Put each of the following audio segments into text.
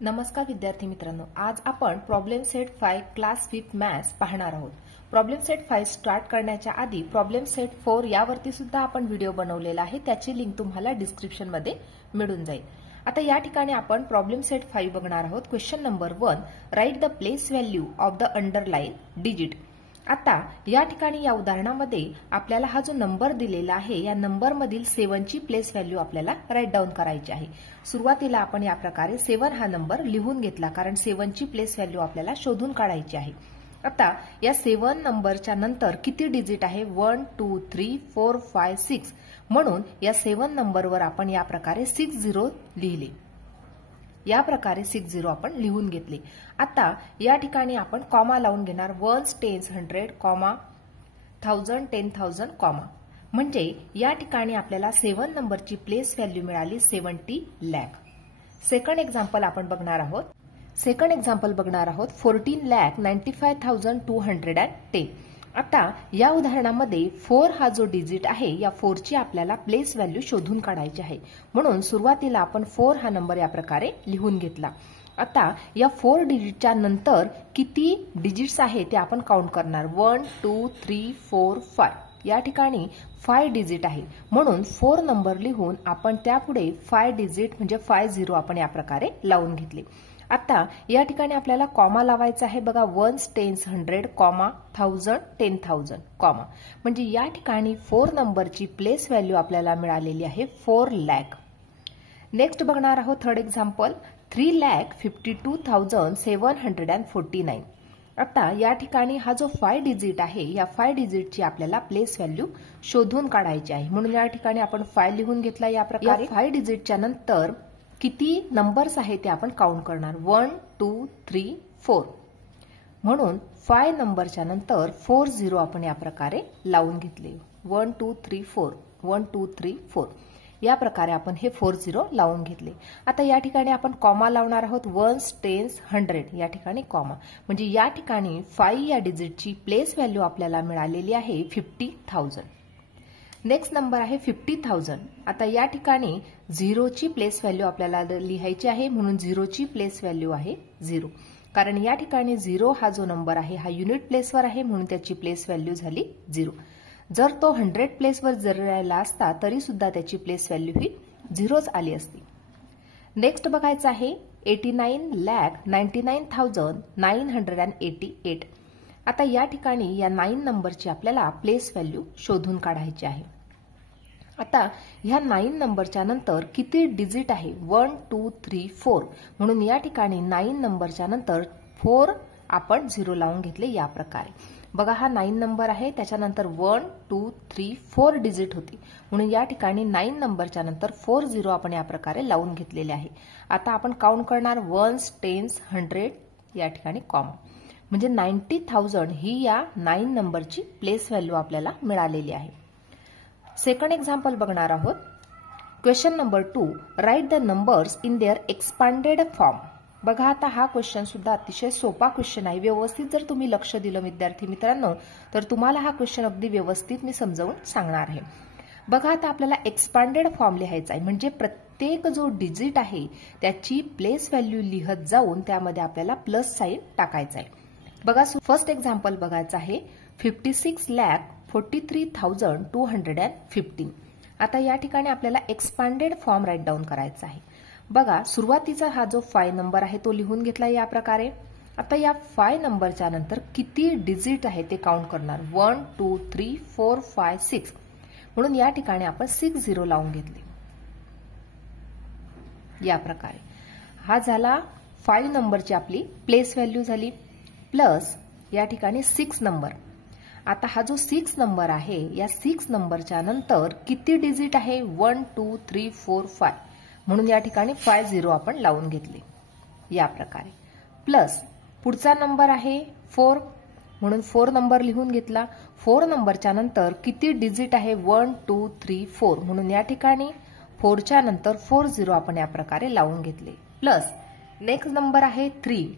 नमस्कार विद्यार्थी मित्रांनो, आज आपण problem set 5 class with maths पाहणार आहोत। प्रॉब्लेम सेट 5 स्टार्ट करण्याच्या आधी प्रॉब्लेम सेट 4 यावरती सुद्धा आपण व्हिडिओ बनवलेला आहे, त्याची लिंक तुम्हाला डिस्क्रिप्शन मध्ये मिळून जाईल। आता या ठिकाणी आपण प्रॉब्लेम सेट 5 बघणार आहोत। Question number 1, right the place value of the underline digit. आता या ठिकाणी या उदाहरणामध्ये आपल्याला हा जो नंबर दिलेला आहे या नंबर मधील 7 ची प्लेस व्हॅल्यू आपल्याला राईट डाऊन करायची आहे। सुरुवातीला आपण या प्रकारे 7 हा नंबर लिहून घेतला, कारण 7 ची प्लेस व्हॅल्यू आपल्याला शोधून काढायची आहे। आता या 7 नंबरच्या नंतर किती डिजिट आहे? 1 2 3 4 5 6, म्हणून या 7 नंबरवर आपण या प्रकारे 60 लिहिले। या प्रकारे 60 आपण लिहून घेतले। आता या ठिकाणी आपण कॉमा लावून घेणार, 1 10 100 कॉमा 1000 10,000 कॉमा, म्हणजे या ठिकाणी आपल्याला 7 नंबरची प्लेस व्हॅल्यू मिळाली 70 लाख। सेकंड एक्झाम्पल आपण बघणार आहोत। 14,95,210। आता या उदाहरणामध्ये 4 हा जो डिजिट आहे या 4 ची आपल्याला प्लेस व्हॅल्यू शोधून काढायची आहे, म्हणून सुरुवातीला आपण 4 हा नंबर या प्रकारे लिहून घेतला। आता या 4 डिजिटच्या नंतर किती डिजिट्स आहे ते आपण काउंट करणार, 1 2 3 4 5। या ठिकाणी 5 डिजिट आहे, म्हणून 4 नंबर लिहून आपण त्यापुढे 5 डिजिट म्हणजे 50 आपण या प्रकारे लावून घेतले। आता या ठिकाणी आपल्याला कॉमा लावायचा आहे बघा, 1 10 100 कॉमा 1000 10,000 कॉमा, म्हणजे या ठिकाणी 4 नंबरची प्लेस व्हॅल्यू आपल्याला मिळालेली आहे 4 लाख। नेक्स्ट बघणार आहोत थर्ड एक्झाम्पल, 3,52,749। आता या ठिकाणी हा जो 5 डिजिट आहे या 5 डिजिटची आपल्याला प्लेस व्हॅल्यू शोधून काढायची आहे, म्हणून या ठिकाणी आपण 5 लिहून घेतला। या प्रकारे 5 डिजिटच्या नंतर किती नंबर्स आहे ते आपण काउंट करणार, 1 2 3 4, म्हणून 5 नंबरच्या नंतर 40 आपण या प्रकारे लावून घेतले, 1 2 3 4 1 2 3 4। या प्रकारे आपण हे 40 लावून घेतले। आता या ठिकाणी आपण कॉमा लावणार आहोत, 1 10 100 या ठिकाणी कॉमा, म्हणजे या ठिकाणी 5 या डिजिटची प्लेस व्हॅल्यू आपल्याला मिळालेली आहे 50,000। नेक्स्ट नंबर आहे 50,000। आता या ठिकाणी 0 ची प्लेस व्हॅल्यू आपल्याला लिहायची आहे, म्हणून 0 ची प्लेस व्हॅल्यू आहे 0, कारण या ठिकाणी 0 हा जो नंबर आहे हा युनिट प्लेसवर आहे, म्हणून त्याची प्लेस व्हॅल्यू झाली 0। जर तो 100 प्लेसवर जर राहिला असता तरी सुद्धा त्याची प्लेस व्हॅल्यू ही 0च आली असती। नेक्स्ट बघायचं आहे 89,99,988। आता या ठिकाणी या 9 नंबरची आपल्याला प्लेस व्हॅल्यू शोधून काढायची आहे। आता ह्या 9 नंबरच्या नंतर किती डिजिट आहे, 1 2 3 4, म्हणून या ठिकाणी 9 नंबरच्या नंतर 4 आपण 0 लावून घेतले। या प्रकारे बघा, हा 9 नंबर आहे, त्याच्यानंतर 1 2 3 4 डिजिट होती, म्हणून या ठिकाणी 9 नंबरच्या नंतर 40 आपण या प्रकारे लावून घेतलेले आहे। आता आपण काउंट करणार, 1 10 100 या ठिकाणी कॉमा, म्हणजे 90,000 ही या 9 नंबरची प्लेस व्हॅल्यू आपल्याला मिळालेली आहे। सेकंड एक्झाम्पल बघणार आहोत। Question number 2, right the numbers in their expanded form. बघा, आता हा क्वेश्चन सुद्धा अतिशय सोपा क्वेश्चन आहे। व्यवस्थित जर तुम्ही लक्ष दिलं विद्यार्थी मित्रांनो तर तुम्हाला हा क्वेश्चन अगदी व्यवस्थित मी समजावून सांगणार आहे। बघा, आता आपल्याला एक्सपांडेड फॉर्म लिहायचा आहे, म्हणजे प्रत्येक जो डिजिट आहे त्याची प्लेस व्हॅल्यू लिहत जाऊन त्यामध्ये आपल्याला प्लस साइन टाकायचा आहे। बघा, फर्स्ट एक्झाम्पल बघायचं आहे 56,43,215। आता या ठिकाणी आपल्याला एक्सपांडेड फॉर्म राईट डाऊन करायचा आहे। बघा, सुरुवातीचा हा जो 5 नंबर आहे तो लिहून घेतला या प्रकारे। आता या 5 नंबरच्या नंतर किती डिजिट आहे ते काउंट करणार, 1 2 3 4 5 6, म्हणून या ठिकाणी आपण 60 लावून घेतले। या प्रकारे हा झाला 5 नंबरची आपली प्लेस व्हॅल्यू झाली, प्लस या ठिकाणी 6 नंबर। आता हा जो 6 नंबर आहे या 6 नंबरच्या नंतर किती डिजिट आहे, 1 2 3 4 5, म्हणून या ठिकाणी 50 आपण लावून घेतले। या प्रकारे प्लस पुढचा नंबर आहे 4, म्हणून 4 नंबर लिहून घेतला। 4 नंबरच्या नंतर किती डिजिट आहे, 1 2 3 4, म्हणून या ठिकाणी 4 च्या नंतर 40 आपण या प्रकारे लावून घेतले। प्लस नेक्स्ट नंबर आहे 3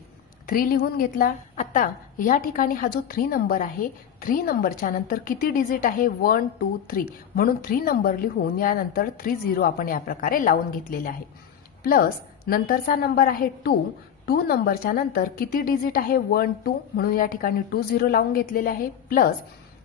लिहून घेतला। आता या ठिकाणी हा जो 3 नंबर आहे 3 नंबरच्या नंतर किती डिजिट आहे, 1 2 3, म्हणून 3 नंबर लिहून यानंतर 30 आपण या प्रकारे लावून घेतलेले आहे। प्लस नंतरचा नंबर आहे 2 नंबरच्या नंतर किती डिजिट आहे 1 2 म्हणून या ठिकाणी 2 0 लावून घेतलेले आहे, प्लस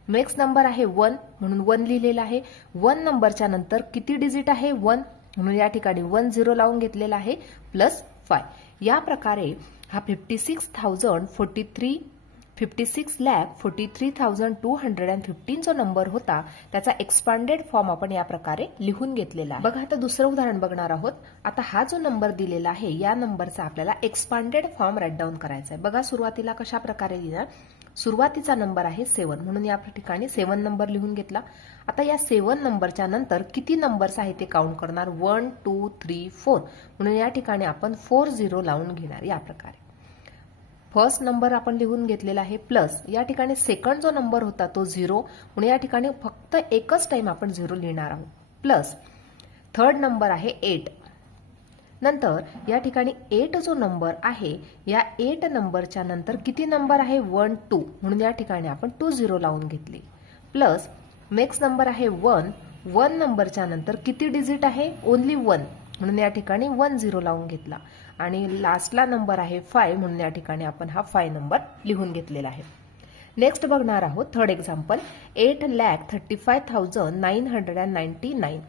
नेक्स्ट नंबर आहे 1 म्हणून 1 लिहिलेला आहे, 1 नंबरच्या नंतर किती डिजिट आहे 1 म्हणून या ठिकाणी 1 0 लावून घेतलेला आहे, प्लस 5. या प्रकारे हा 56,43,215 जो नंबर होता त्याचा एक्सपांडेड फॉर्म आपण या प्रकारे लिहून घेतलेला आहे. बघा आता दुसरं उदाहरण बघणार आहोत. आता हा जो नंबर दिलेला आहे या नंबरचा आपल्याला एक्सपांडेड फॉर्म राईट डाऊन करायचा आहे. बघा सुरुवातीला कशा प्रकारे लिहिणार. सुरुवातीचा नंबर आहे 7 म्हणून या ठिकाणी 7 नंबर लिहून घेतला. आता या 7 नंबरच्या नंतर किती नंबर्स आहे ते काउंट करणार 1 2 3 4 म्हणून या ठिकाणी आपण 4 0 लावून घेणार. या प्रकारे फर्स्ट नंबर आपण लिहून घेतलेला आहे, प्लस या ठिकाणी सेकंड जो नंबर होता तो 0 म्हणून या ठिकाणी फक्त एकच टाइम आपण 0 लिहिणार आहोत, प्लस थर्ड नंबर आहे 8. नंतर या ठिकाणी 8 जो नंबर आहे या 8 नंबरच्या नंतर किती नंबर आहे 1 2 म्हणून या ठिकाणी आपण 2 0 लावून घेतले, प्लस नेक्स्ट नंबर आहे 1 नंबरच्या नंतर किती डिजिट आहे ओनली 1 म्हणून या ठिकाणी 1 0 लावून घेतला, आणि लास्टला नंबर आहे 5 म्हणून या ठिकाणी आपण हा 5 नंबर लिहून घेतलेला आहे. नेक्स्ट बघणार आहोत थर्ड एक्झाम्पल 8,35,999.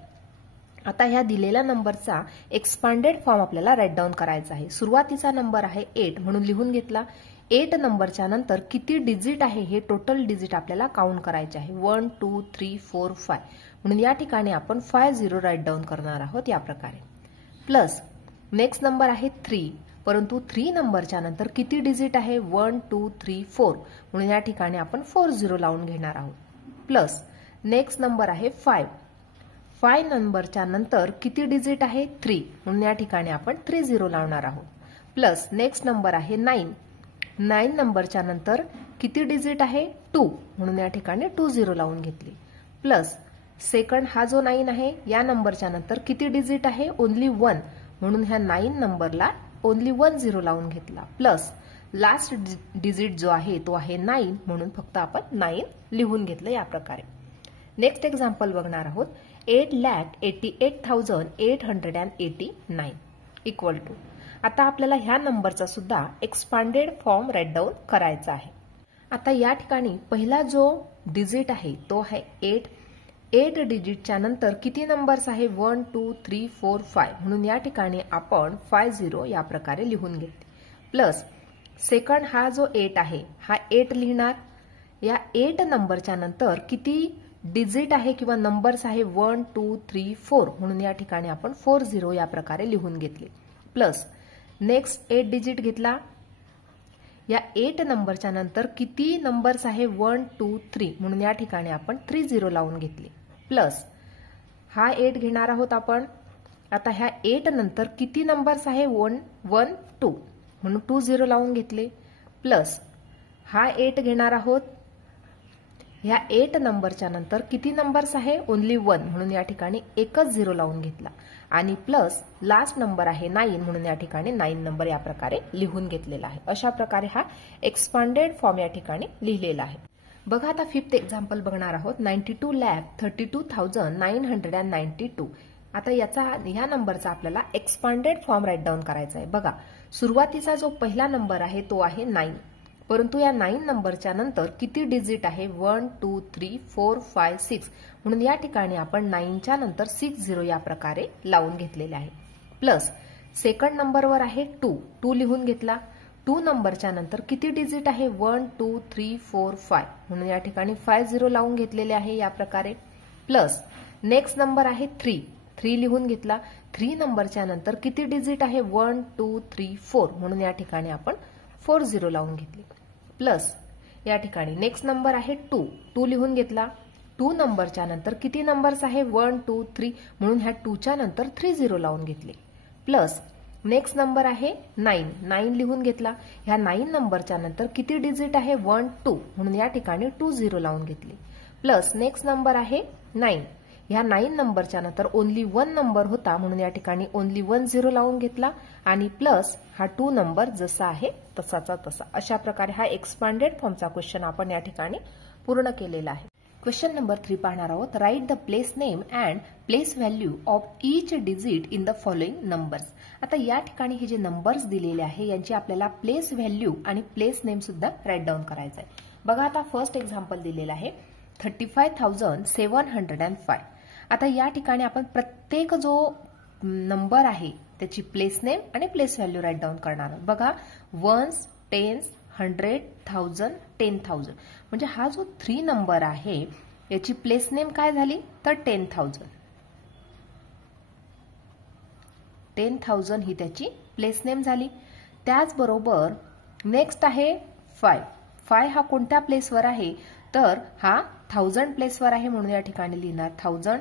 आता ह्या दिलेल्या नंबरचा एक्सपांडेड फॉर्म आपल्याला राईट डाऊन करायचा आहे. सुरुवातीचा नंबर आहे 8 म्हणून लिहून घेतला. 8 नंबरच्या नंतर किती डिजिट आहे हे टोटल डिजिट आपल्याला काउंट करायचे आहे 1 2 3 4 5 म्हणून या ठिकाणी आपण 5 0 राईट डाऊन करणार आहोत या प्रकारे, प्लस नेक्स्ट नंबर आहे 3 परंतु 3 नंबरच्या नंतर किती डिजिट आहे 1 2 3 4 म्हणून या ठिकाणी आपण 4 0 लावून घेणार आहोत, प्लस नेक्स्ट नंबर आहे 5 नंबरच्या नंतर किती डिजिट आहे 3 म्हणून या ठिकाणी आपण 3 0 लावणार आहोत, प्लस नेक्स्ट नंबर आहे 9 नंबरच्या नंतर किती डिजिट आहे 2 म्हणून या ठिकाणी 2 0 लावून घेतली, प्लस सेकंड हा जो 9 आहे या नंबरच्या नंतर किती डिजिट आहे ओनली 1 म्हणून ह्या 9 नंबरला ओनली 1 0 लावून घेतला, प्लस लास्ट डिजिट जो आहे तो आहे 9 म्हणून फक्त आपण 9 लिहून घेतलं या प्रकारे. नेक्स्ट एक्झाम्पल बघणार आहोत 8,88,889 इक्वल टू. आता आपल्याला ह्या नंबरचा सुद्धा एक्सपांडेड फॉर्म राईट डाऊन करायचा आहे. आता या ठिकाणी पहिला जो डिजिट आहे तो आहे 8 डिजिटच्या नंतर किती नंबर्स आहे 1 2 3 4 5 म्हणून या ठिकाणी आपण 5 0 या प्रकारे लिहून घेतले, प्लस सेकंड हा जो 8 आहे हा 8 लिहिणार. या 8 नंबरच्या नंतर किती डिजिट आहे किंवा नंबर्स आहे 1 2 3 4 म्हणून या ठिकाणी आपण 4 0 या प्रकारे लिहून घेतले, प्लस नेक्स्ट 8 डिजिट घेतला. या 8 नंबरच्या नंतर किती नंबर्स आहे 1 2 3 म्हणून या ठिकाणी आपण 3 0 लावून घेतले, प्लस हा 8 घेणार आहोत आपण. आता ह्या 8 नंतर किती नंबर्स आहे 1 1 2 म्हणून 2 0 लावून घेतले, प्लस हा 8 घेणार आहोत. ह्या 8 नंबरच्या नंतर किती नंबर्स आहे ओनली 1 म्हणून या ठिकाणी एकच 0 लावून घेतला, आणि प्लस लास्ट नंबर आहे 9 म्हणून या ठिकाणी 9 नंबर या प्रकारे लिहून घेतलेला आहे. अशा प्रकारे हा एक्सपांडेड फॉर्म या ठिकाणी लिहिलेला आहे. बघा आता फिफ्थ एक्झाम्पल बघणार आहोत 92,32,992. आता या नंबरचा आपल्याला एक्सपांडेड फॉर्म राईट डाऊन करायचा आहे. बघा सुरुवातीचा जो पहिला नंबर आहे तो आहे 9 परंतु या 9 नंबरच्या नंतर किती डिजिट आहे 1 2 3 4 5 6 म्हणून या ठिकाणी आपण 9च्या नंतर 6 0 या प्रकारे लावून घेतलेले आहे, प्लस सेकंड नंबरवर आहे 2 लिहून घेतला. 2 नंबरच्या नंतर किती डिजिट आहे 1 2 3 4 5 म्हणून या ठिकाणी 5 0 लावून घेतलेले आहे या प्रकारे, प्लस नेक्स्ट नंबर आहे 3 लिहून घेतला. 3 नंबरच्या नंतर किती डिजिट आहे 1 2 3 4 म्हणून या ठिकाणी आपण 4 0 लावून घेतले, प्लस या ठिकाणी नेक्स्ट नंबर आहे 2 लिहून घेतला. 2 नंबरच्या नंतर किती नंबर्स आहे 1 2 3 म्हणून ह्या 2च्या नंतर 3 0 लावून घेतले, प्लस नेक्स्ट नंबर आहे 9 लिहून घेतला. ह्या 9 नंबरच्या नंतर किती डिजिट आहे 1 2 म्हणून या ठिकाणी 2 0 लावून घेतले, प्लस नेक्स्ट नंबर आहे 9. ह्या 9 नंबरच्या नंतर ओनली 1 नंबर होता म्हणून या ठिकाणी ओनली 1 0 लावून घेतला, आणि प्लस हा 2 नंबर जसा आहे तसाचा तसा. अशा प्रकारे हा एक्सपांडेड फॉर्मचा क्वेश्चन आपण या ठिकाणी पूर्ण केलेला आहे. क्वेश्चन नंबर 3 पाहणार आहोत. Write the place name and place value of each digit in the following numbers. आता या ठिकाणी हे जे नंबर्स दिलेले आहे यांची आपल्याला प्लेस व्हॅल्यू आणि प्लेस नेम सुद्धा राईट डाऊन करायचं आहे. बघा आता फर्स्ट एक्झाम्पल दिलेलं आहे 35,705. आता या ठिकाणी आपण प्रत्येक जो नंबर आहे त्याची प्लेस नेम आणि प्लेस व्हॅल्यू राईट डाऊन करणार आहोत. बघा वन्स, टेन्स, 100, 1000, 10,000 म्हणजे हा जो 3 नंबर आहे याची प्लेस नेम काय झाली तर 10,000. 10,000 ही त्याची प्लेस नेम झाली. त्याचबरोबर नेक्स्ट आहे 5. 5 हा कोणत्या प्लेसवर आहे तर हा 1000 प्लेसवर आहे म्हणून या ठिकाणी लिहिणार 1000.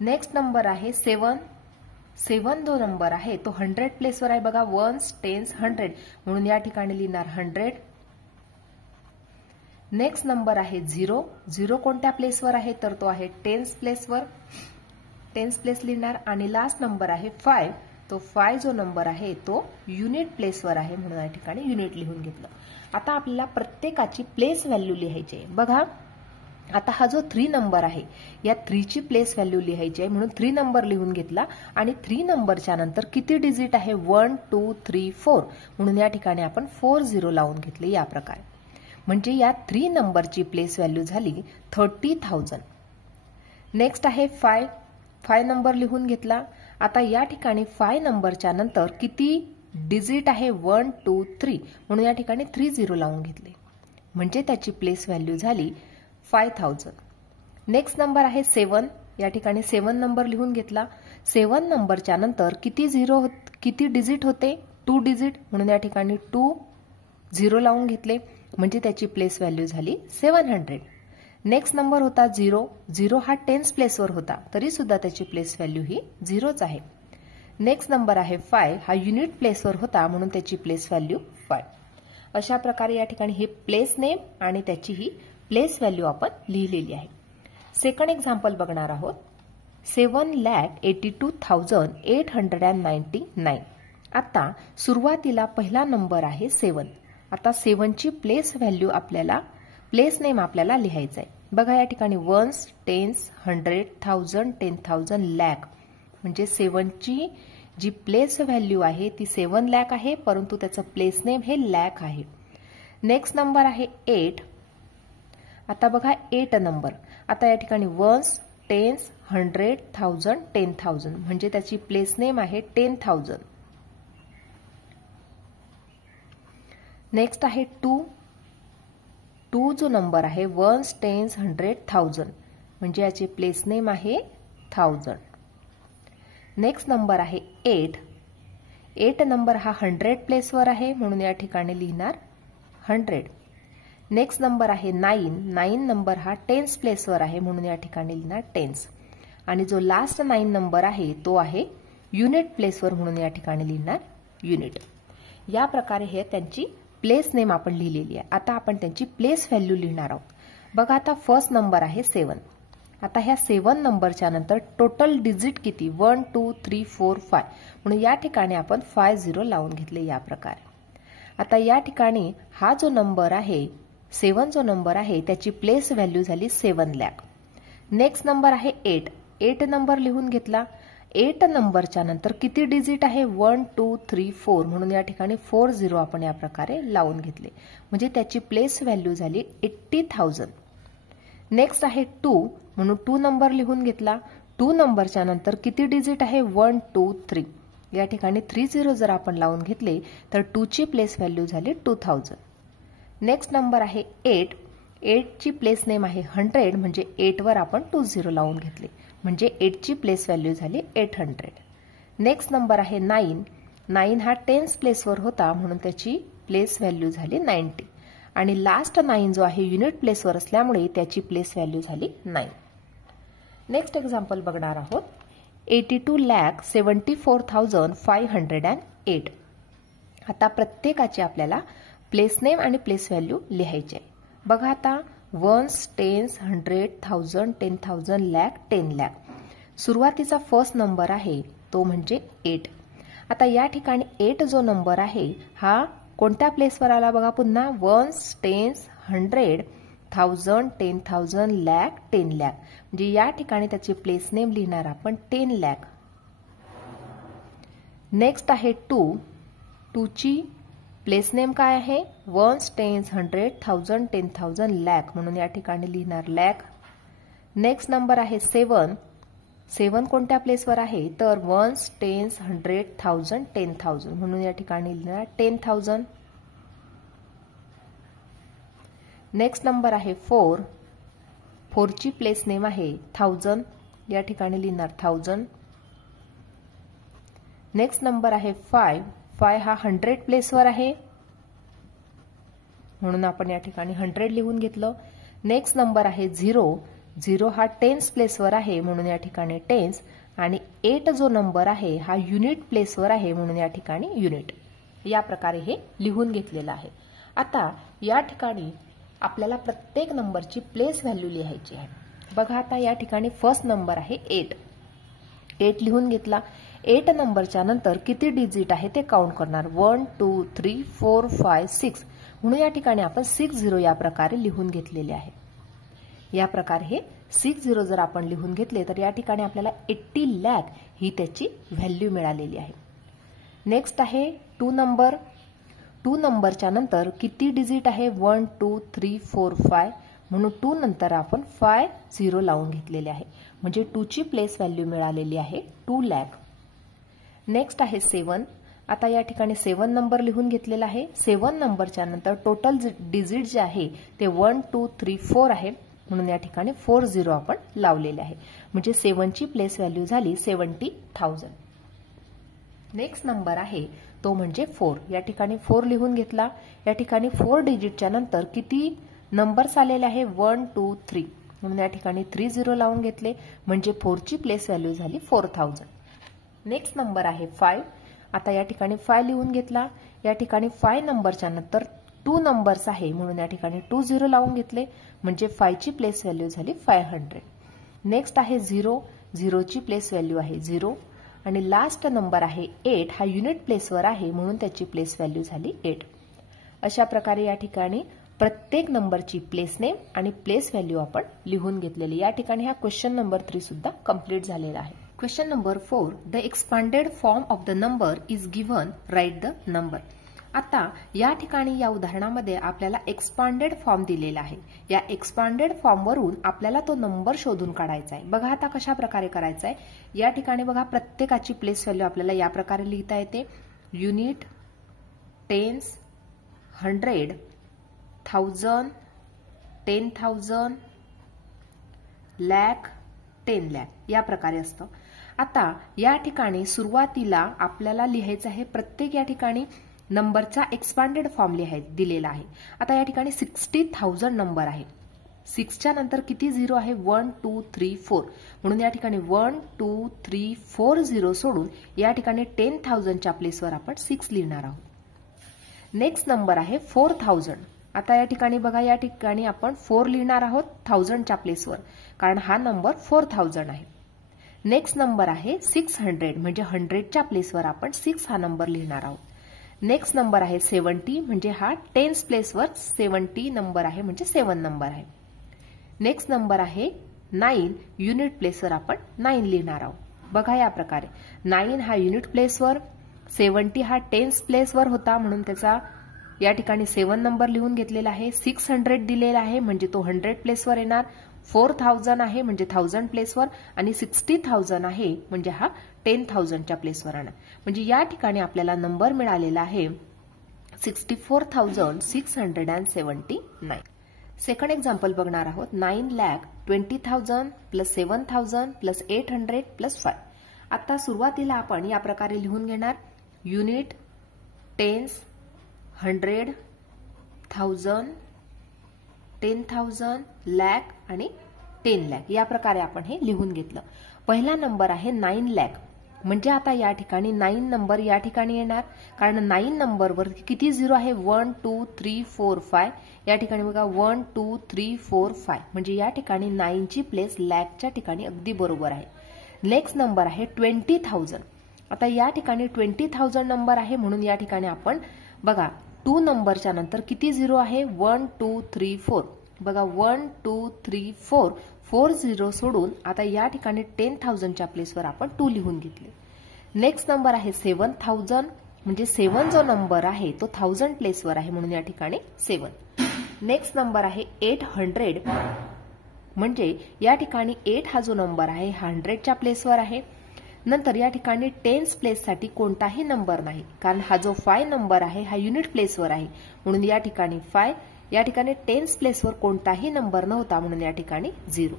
नेक्स्ट नंबर आहे 7. 7 जो नंबर आहे तो 100 प्लेसवर आहे. बघा वन्स, टेन्स, 100 म्हणून या ठिकाणी लिहिणार 100. नेक्स्ट नंबर आहे 0. 0 कोणत्या प्लेसवर आहे तर तो आहे 10 प्लेसवर. 10 प्लेस लिहिणार. आणि लास्ट नंबर आहे 5. तो 5 जो नंबर आहे तो युनिट प्लेसवर आहे म्हणून या ठिकाणी युनिट लिहून घेतलं. आता आपल्याला प्रत्येकाची प्लेस व्हॅल्यू लिहायची आहे. बघा आता हा जो 3 नंबर आहे या 3 ची प्लेस व्हॅल्यू लिहायची आहे म्हणून 3 नंबर लिहून घेतला. आणि 3 नंबरच्या नंतर किती डिजिट आहे 1, 2, 3, 4 म्हणून या ठिकाणी आपण 40 लावून घेतले या प्रकारे. म्हणजे या 3 नंबरची प्लेस व्हॅल्यू झाली 30,000. नेक्स्ट आहे 5. 5 नंबर लिहून घेतला. आता या ठिकाणी 5 नंबरच्या नंतर किती डिजिट आहे 1, 2, 3 म्हणून या ठिकाणी 30 लावून घेतले म्हणजे त्याची प्लेस व्हॅल्यू झाली 5000. नेक्स्ट नंबर आहे 7. या ठिकाणी 7 नंबर लिहून घेतला. 7 नंबरच्या नंतर किती डिजिट होते 2 डिजिट म्हणून या ठिकाणी 20 लावून घेतले म्हणजे त्याची प्लेस व्हॅल्यू झाली 700. नेक्स्ट नंबर होता 0. 0 हा 10 प्लेसवर होता तरी सुद्धा त्याची प्लेस व्हॅल्यू ही 0च आहे. नेक्स्ट नंबर आहे 5. हा युनिट प्लेसवर होता म्हणून त्याची प्लेस व्हॅल्यू 5. अशा प्रकारे या ठिकाणी हे प्लेस नेम आणि त्याची ही प्लेस व्हॅल्यू आपण लिहिलेली आहे. सेकंड एक्झाम्पल बघणार आहोत 7,82,899. आता सुरुवातीला पहिला नंबर आहे 7. आता 7 ची प्लेस व्हॅल्यू आपल्याला प्लेस नेम आपल्याला लिहायचं आहे. बघा या ठिकाणी वन्स, टेन्स, 100, 1000, 10,000, लॅक म्हणजे 7 ची जी प्लेस व्हॅल्यू आहे ती 7 लाख आहे परंतु त्याचं प्लेस नेम हे लॅक आहे. नेक्स्ट नंबर आहे 8. आता बघा 8 नंबर. आता या ठिकाणी वन्स, टेन्स, 100, 1000, 10,000 म्हणजे त्याची प्लेस नेम आहे 10,000. नेक्स्ट आहे 2. 2 जो नंबर आहे वन्स, टेन्स, 100, 1000 म्हणजे याचे प्लेस नेम आहे 1000. नेक्स्ट नंबर आहे 8. 8 नंबर हा 100 प्लेसवर आहे म्हणून या ठिकाणी लिहिणार 100. नेक्स्ट नंबर आहे 9. 9 नंबर हा 10 प्लेसवर आहे म्हणून या ठिकाणी लिहिणार 10. आणि जो लास्ट 9 नंबर आहे तो आहे युनिट प्लेसवर म्हणून या ठिकाणी लिहिणार युनिट. या प्रकारे हे त्यांची प्लेस नेम आपण लिहिलेली आहे. आता आपण त्यांची प्लेस व्हॅल्यू लिहिणार आहोत. बघा आता फर्स्ट नंबर आहे 7. आता ह्या 7 नंबरच्या नंतर टोटल डिजिट किती 1, 2, 3, 4, 5 म्हणून या ठिकाणी आपण 50 लावून घेतले या प्रकारे. आता या ठिकाणी हा जो नंबर आहे 7 जो नंबर आहे त्याची प्लेस व्हॅल्यू झाली 7 लाख. नेक्स्ट नंबर आहे 8. 8 नंबर लिहून घेतला. 8 नंबरच्या नंतर किती डिजिट आहे 1, 2, 3, 4 म्हणून या ठिकाणी 40 आपण या प्रकारे लावून घेतले म्हणजे त्याची प्लेस व्हॅल्यू झाली 80,000. नेक्स्ट आहे 2 म्हणून 2 नंबर लिहून घेतला. 2 नंबरच्या नंतर किती डिजिट आहे 1, 2, 3 या ठिकाणी 30 जर आपण लावून घेतले तर 2 ची प्लेस व्हॅल्यू झाली 2000. नेक्स्ट नंबर आहे 8. 8 ची प्लेस नेम आहे 100 म्हणजे 8 वर आपण 20 लावून घेतले म्हणजे 8 ची प्लेस व्हॅल्यू झाली 800. नेक्स्ट नंबर आहे 9. 9 हा 10 प्लेसवर होता म्हणून त्याची प्लेस व्हॅल्यू झाली 90. आणि लास्ट 9 जो आहे युनिट प्लेसवर असल्यामुळे त्याची प्लेस व्हॅल्यू झाली 9. नेक्स्ट एक्झाम्पल बघणार आहोत 82,74,508. आता प्रत्येकाची आपल्याला प्लेस नेम आणि प्लेस व्हॅल्यू लिहायची आहे. बघा आता वन्स, टेन्स, 100, 1000, 10,000, लॅक, 10 लाख. सुरुवातीचा फर्स्ट नंबर आहे तो म्हणजे 8. आता या ठिकाणी 8 जो नंबर आहे हा कोणत्या प्लेसवर आला बघा पुन्हा वन्स, टेन्स, 100, 1000, 10,000, lakh, 10 lakh. म्हणजे या ठिकाणी त्याचे प्लेस नेम लिहिणार आपण 10 lakh. नेक्स्ट आहे 2. 2 ची प्लेस नेम काय आहे? 1s, 10s, 100, 1000, 10,000, lakh म्हणून या ठिकाणी लिहिणार lakh. नेक्स्ट नंबर आहे 7. 7 कोणत्या प्लेसवर आहे? तर 1s, 10s, 100, 1000, 10,000 म्हणून या ठिकाणी लिहिणार 10,000. नेक्स्ट नंबर आहे 4. 4 ची प्लेस नेम आहे 1000, या ठिकाणी लिहिणार 1000. नेक्स्ट नंबर आहे 5. 5 हा 100 प्लेसवर आहे म्हणून आपण या ठिकाणी 100 लिहून घेतलं. नेक्स्ट नंबर आहे 0. 0 हा 10s प्लेसवर आहे म्हणून या ठिकाणी 10s. आणि 8 जो नंबर आहे हा युनिट प्लेसवर आहे म्हणून या ठिकाणी युनिट. या प्रकारे हे लिहून घेतलेलं आहे. आता या ठिकाणी आपल्याला प्रत्येक नंबरची प्लेस व्हॅल्यू लिहायची आहे. बघा आता या ठिकाणी फर्स्ट नंबर आहे 8. 8 लिहून घेतला. 8 नंबरच्या नंतर किती डिजिट आहे ते काउंट करणार. 1, 2, 3, 4, 5, 6 म्हणून या ठिकाणी आपण 60 या प्रकारे लिहून घेतलेले आहे. या प्रकारे हे 60 जर आपण लिहून घेतले तर या ठिकाणी आपल्याला 80 lakh ही त्याची व्हॅल्यू मिळालेली आहे. नेक्स्ट आहे 2 नंबर. 2 नंबरच्या नंतर किती डिजिट आहे? 1, 2, 3, 4, 5 म्हणून 2 नंतर आपण 50 लावून घेतलेले आहे. म्हणजे 2 ची प्लेस व्हॅल्यू मिळालेली आहे 2 lakh. नेक्स्ट आहे 7. आता या ठिकाणी 7 नंबर लिहून घेतलेला आहे. 7 नंबरच्या नंतर टोटल डिजिट जे आहे ते 1, 2, 3, 4 आहे म्हणून या ठिकाणी 40 आपण लावलेले आहे. म्हणजे 7 ची प्लेस व्हॅल्यू झाली 70,000. नेक्स्ट नंबर आहे तो म्हणजे 4. या ठिकाणी 4 लिहून घेतला. या ठिकाणी 4 डिजिटच्या नंतर किती नंबर्स आलेले आहे? 1, 2, 3 म्हणून या ठिकाणी 30 लावून घेतले म्हणजे 4 ची प्लेस व्हॅल्यू झाली 4000. नेक्स्ट नंबर आहे 5. आता या ठिकाणी 5 लिहून घेतला. या ठिकाणी 5 नंबरच्या नंतर 2 नंबर्स आहे म्हणून या ठिकाणी 20 लावून घेतले म्हणजे 5 ची प्लेस व्हॅल्यू झाली 500. नेक्स्ट आहे 0. 0 ची प्लेस व्हॅल्यू आहे 0 आणि लास्ट नंबर आहे 8 हा युनिट प्लेसवर आहे म्हणून त्याची प्लेस व्हॅल्यू झाली 8. अशा प्रकारे या ठिकाणी प्रत्येक नंबरची प्लेस नेम आणि प्लेस व्हॅल्यू आपण लिहून घेतलेली. या ठिकाणी हा क्वेश्चन नंबर 3 सुद्धा कंप्लीट झालेला आहे. Question number 4. The expanded form of the number is given. Write the number. आता या ठिकाणी या उदाहरणामध्ये आपल्याला एक्सपांडेड फॉर्म दिलेला आहे. या एक्सपांडेड फॉर्मवरून आपल्याला तो नंबर शोधून काढायचा आहे. बघा आता कशा प्रकारे करायचा आहे. या ठिकाणी बघा प्रत्येकाची प्लेस व्हॅल्यू आपल्याला या प्रकारे लिहिता येते. युनिट, टेन्स, 100, 1000, 10,000, lakh, 10 lakh या प्रकारे असतं. आता या ठिकाणी सुरुवातीला आपल्याला लिहायचं आहे प्रत्येक या ठिकाणी नंबरचा एक्सपांडेड फॉर्म दिलेला आहे. आता या ठिकाणी 60,000 नंबर आहे. 6च्या नंतर किती 0 आहे? 1, 2, 3, 4 म्हणून या ठिकाणी 1, 2, 3, 4 0 सोडून या ठिकाणी 10,000च्या प्लेसवर आपण 6 लिहिणार आहोत. नेक्स्ट नंबर आहे 4000. आता या ठिकाणी बघा या ठिकाणी आपण 4 लिहिणार आहोत 1000च्या प्लेसवर कारण हा नंबर 4000 आहे. नेक्स्ट नंबर आहे 600 म्हणजे 100च्या प्लेसवर आपण 6 हा नंबर लिहिणार आहोत. नेक्स्ट नंबर आहे 70 म्हणजे हा 10s प्लेसवर 70 नंबर आहे म्हणजे 7 नंबर आहे. नेक्स्ट नंबर आहे 9 युनिट प्लेसवर आपण 9 लिहिणार आहोत. बघा या प्रकारे 9 हा युनिट प्लेसवर, 70 हा 10s प्लेसवर होता म्हणून त्याचा या ठिकाणी 7 नंबर लिहून घेतलेला आहे. 600 दिलेला आहे म्हणजे तो 100 प्लेसवर येणार. 4000 आहे म्हणजे 1000 प्लेसवर आणि 60,000 आहे म्हणजे हा 10,000च्या प्लेसवर येणार. म्हणजे या ठिकाणी आपल्याला नंबर मिळालेला आहे 64,679. सेकंड एक्झाम्पल बघणार आहोत. 9,20,000 प्लस 7,000 प्लस 800 प्लस 5. आता सुरुवातीला आपण या प्रकारे लिहून घेणार. युनिट, टेन्स, 100, 1000, 10,000, lakh आणि 10 lakh या प्रकारे आपण हे लिहून घेतलं. पहिला नंबर आहे 9 lakh म्हणजे आता या ठिकाणी 9 नंबर या ठिकाणी येणार कारण 9 नंबरवर किती 0 आहे? 1, 2, 3, 4, 5 या ठिकाणी बघा 1, 2, 3, 4, 5 म्हणजे या ठिकाणी 9 ची प्लेस लॅकच्या ठिकाणी अगदी बरोबर आहे. नेक्स्ट नंबर आहे 20,000. आता या ठिकाणी 20,000 नंबर आहे म्हणून या ठिकाणी आपण बघा 2 नंबरच्या नंतर किती 0 आहे? 1, 2, 3, 4 बघा 1 2 3 4 4 0 सोडून आता या ठिकाणी 10,000च्या प्लेसवर आपण 2 लिहून घेतले. नेक्स्ट नंबर आहे 7,000 म्हणजे 7 जो नंबर आहे तो 1000 प्लेसवर आहे म्हणून या ठिकाणी 7. नेक्स्ट नंबर आहे 800 म्हणजे या ठिकाणी 8 हा जो नंबर आहे 100च्या प्लेसवर आहे. नंतर या ठिकाणी टेन्स प्लेससाठी कोणताही नंबर नाही कारण हा जो 5 नंबर आहे हा युनिट प्लेसवर आहे म्हणून या ठिकाणी 5. या ठिकाणी टेन्स प्लेसवर कोणताही नंबर नव्हता म्हणून या ठिकाणी 0.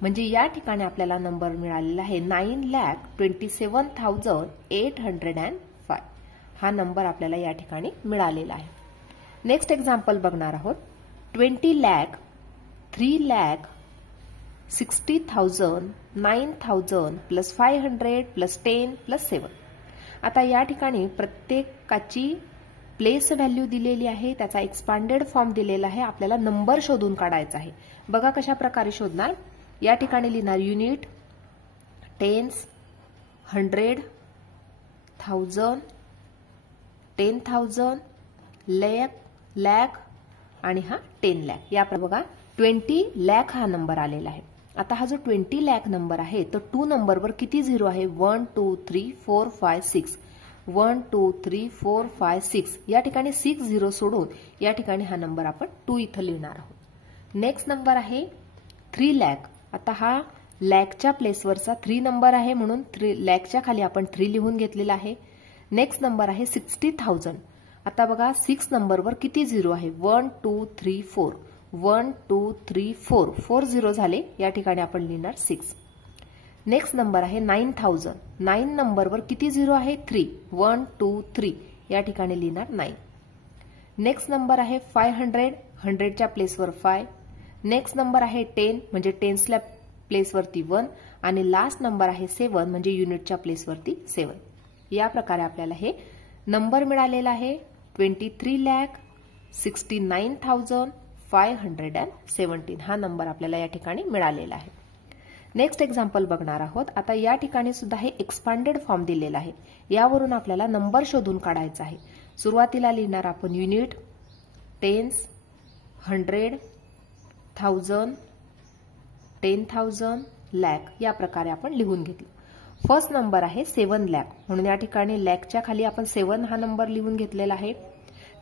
म्हणजे या ठिकाणी आपल्याला नंबर मिळालेला आहे 9,27,805. हा नंबर आपल्याला या ठिकाणी मिळालेला आहे. नेक्स्ट एक्झाम्पल बघणार आहोत. 20 lakh 3 lakh 60,000 9,000 plus 500 plus 10 plus 7. आता या ठिकाणी प्रत्येकाची प्लेस व्हॅल्यू दिलेली आहे, त्याचा एक्सपांडेड फॉर्म दिलेला आहे. आपल्याला नंबर शोधून काढायचा आहे. बघा कशा प्रकारे शोधणार. या ठिकाणी लिहिणार युनिट, टेन्स, 100, 1000, 10,000, लॅक आणि हा 10 लाख. या बघा 20 लाख हा नंबर आलेला आहे. आता हा जो 20 लाख नंबर आहे तो 2 नंबरवर किती झिरो आहे 1 2 3 4 5 6. 1 2 3 4 5 6 या ठिकाणी 6 0 सोडून या ठिकाणी हा नंबर आपण 2 इथं लिहिणार आहोत. नेक्स्ट नंबर आहे 3 लाख. आता हा लॅकच्या प्लेसवरचा 3 नंबर आहे म्हणून 3 लॅकच्या खाली आपण 3 लिहून घेतलेला आहे. नेक्स्ट नंबर आहे 60,000. आता बघा 6 नंबरवर किती झिरो आहे 1 2 3 4. 1 2 3 4 4 0 झाले या ठिकाणी आपण लिहिणार 6. नेक्स्ट नंबर आहे 9,000. 9 नंबरवर किती झिरो आहे 3. 1 2 3 या ठिकाणी लिहिणार 9. नेक्स्ट नंबर आहे 500. 100च्या प्लेसवर 5. नेक्स्ट नंबर आहे 10 म्हणजे टेन्सच्या प्लेसवरती 1 आणि लास्ट नंबर आहे 7 म्हणजे युनिटच्या प्लेसवरती 7. या प्रकारे आपल्याला हे नंबर मिळालेला आहे 23,69,517. हा नंबर आपल्याला या ठिकाणी मिळालेला आहे. नेक्स्ट एक्झाम्पल बघणार आहोत. आता या ठिकाणी सुद्धा हे एक्सपांडेड फॉर्म दिलेला आहे. यावरून आपल्याला नंबर शोधून काढायचा आहे. सुरुवातीला लिहिणार आपण युनिट, टेन्स, 100, 1000, 10,000, लॅक. या प्रकारे आपण लिहून घेतलं. फर्स्ट नंबर आहे 7 लाख म्हणून या ठिकाणी लॅकच्या खाली आपण 7 हा नंबर लिहून घेतलेला आहे.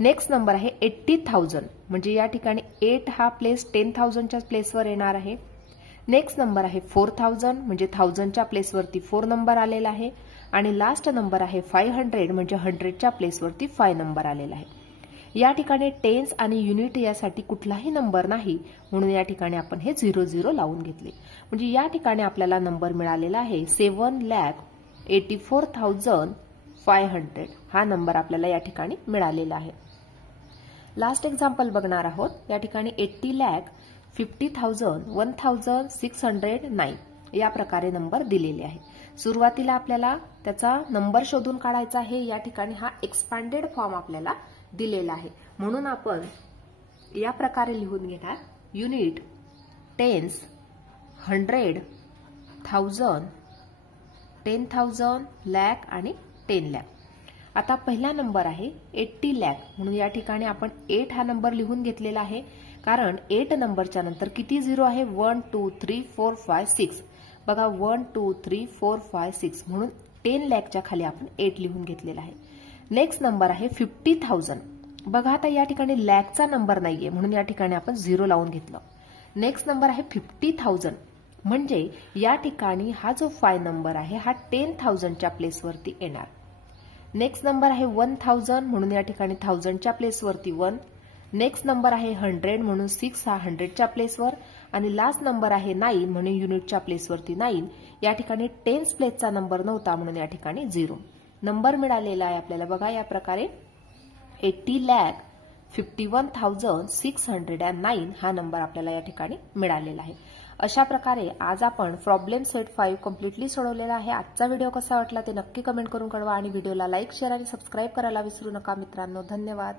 नेक्स्ट नंबर आहे 80,000 म्हणजे या ठिकाणी 8 हा प्लेस 10,000च्या प्लेसवर येणार आहे. नेक्स्ट नंबर आहे 4,000 म्हणजे 1000च्या प्लेसवरती 4 नंबर आलेला आहे आणि लास्ट नंबर आहे 500 म्हणजे 100च्या प्लेसवरती 5 नंबर आलेला आहे. या ठिकाणी टेन्स आणि युनिट यासाठी कुठलाही नंबर नाही म्हणून या ठिकाणी आपण हे 00 लावून घेतले. म्हणजे या ठिकाणी आपल्याला नंबर मिळालेला आहे 7,84,500. हा नंबर आपल्याला या ठिकाणी मिळालेला आहे. लास्ट एक्झाम्पल बघणार आहोत. या ठिकाणी 80,50,000 1,609 या प्रकारे नंबर दिलेले आहे. सुरुवातीला आपल्याला त्याचा नंबर शोधून काढायचा आहे. या ठिकाणी हा एक्सपांडेड फॉर्म आपल्याला दिलेला आहे म्हणून आपण या प्रकारे लिहून घेणार युनिट, टेन्स, 100, 1000, 10,000, लॅक आणि 10 लाख. आता पहिला नंबर आहे 80 लाख म्हणून या ठिकाणी आपण 8 हा नंबर लिहून घेतलेला आहे कारण 8 नंबरच्या नंतर किती झिरो आहे 1 2 3 4 5 6. बघा 1 2 3 4 5 6 म्हणून 10 लाखच्या खाली आपण 8 लिहून घेतलेला आहे. नेक्स्ट नंबर आहे 50,000. बघा आता या ठिकाणी लॅकचा नंबर नाहीये म्हणून या ठिकाणी आपण 0 लावून घेतलं. नेक्स्ट नंबर आहे 50,000 म्हणजे या ठिकाणी हा जो 5 नंबर आहे हा 10,000च्या प्लेसवरती येणार. नेक्स्ट नंबर आहे 1,000 म्हणून या ठिकाणी 1000च्या प्लेसवरती 1. नेक्स्ट नंबर आहे 100 म्हणून 6 हा 100च्या प्लेसवर आणि लास्ट नंबर आहे 9 म्हणून युनिटच्या प्लेसवरती 9. या ठिकाणी टेन्स प्लेसचा नंबर नव्हता म्हणून या ठिकाणी 0. नंबर मिळालेला आहे आपल्याला बघा या प्रकारे 80,51,609 हा नंबर आपल्याला या ठिकाणी मिळालेला आहे. अशा प्रकारे आज आपण प्रॉब्लेम सेट 5 कम्प्लिटली सोडवलेला आहे. आजचा व्हिडिओ कसा वाटला ते नक्की कमेंट करून कळवा आणि व्हिडिओला लाईक, शेअर आणि सबस्क्राईब करायला विसरू नका मित्रांनो. धन्यवाद.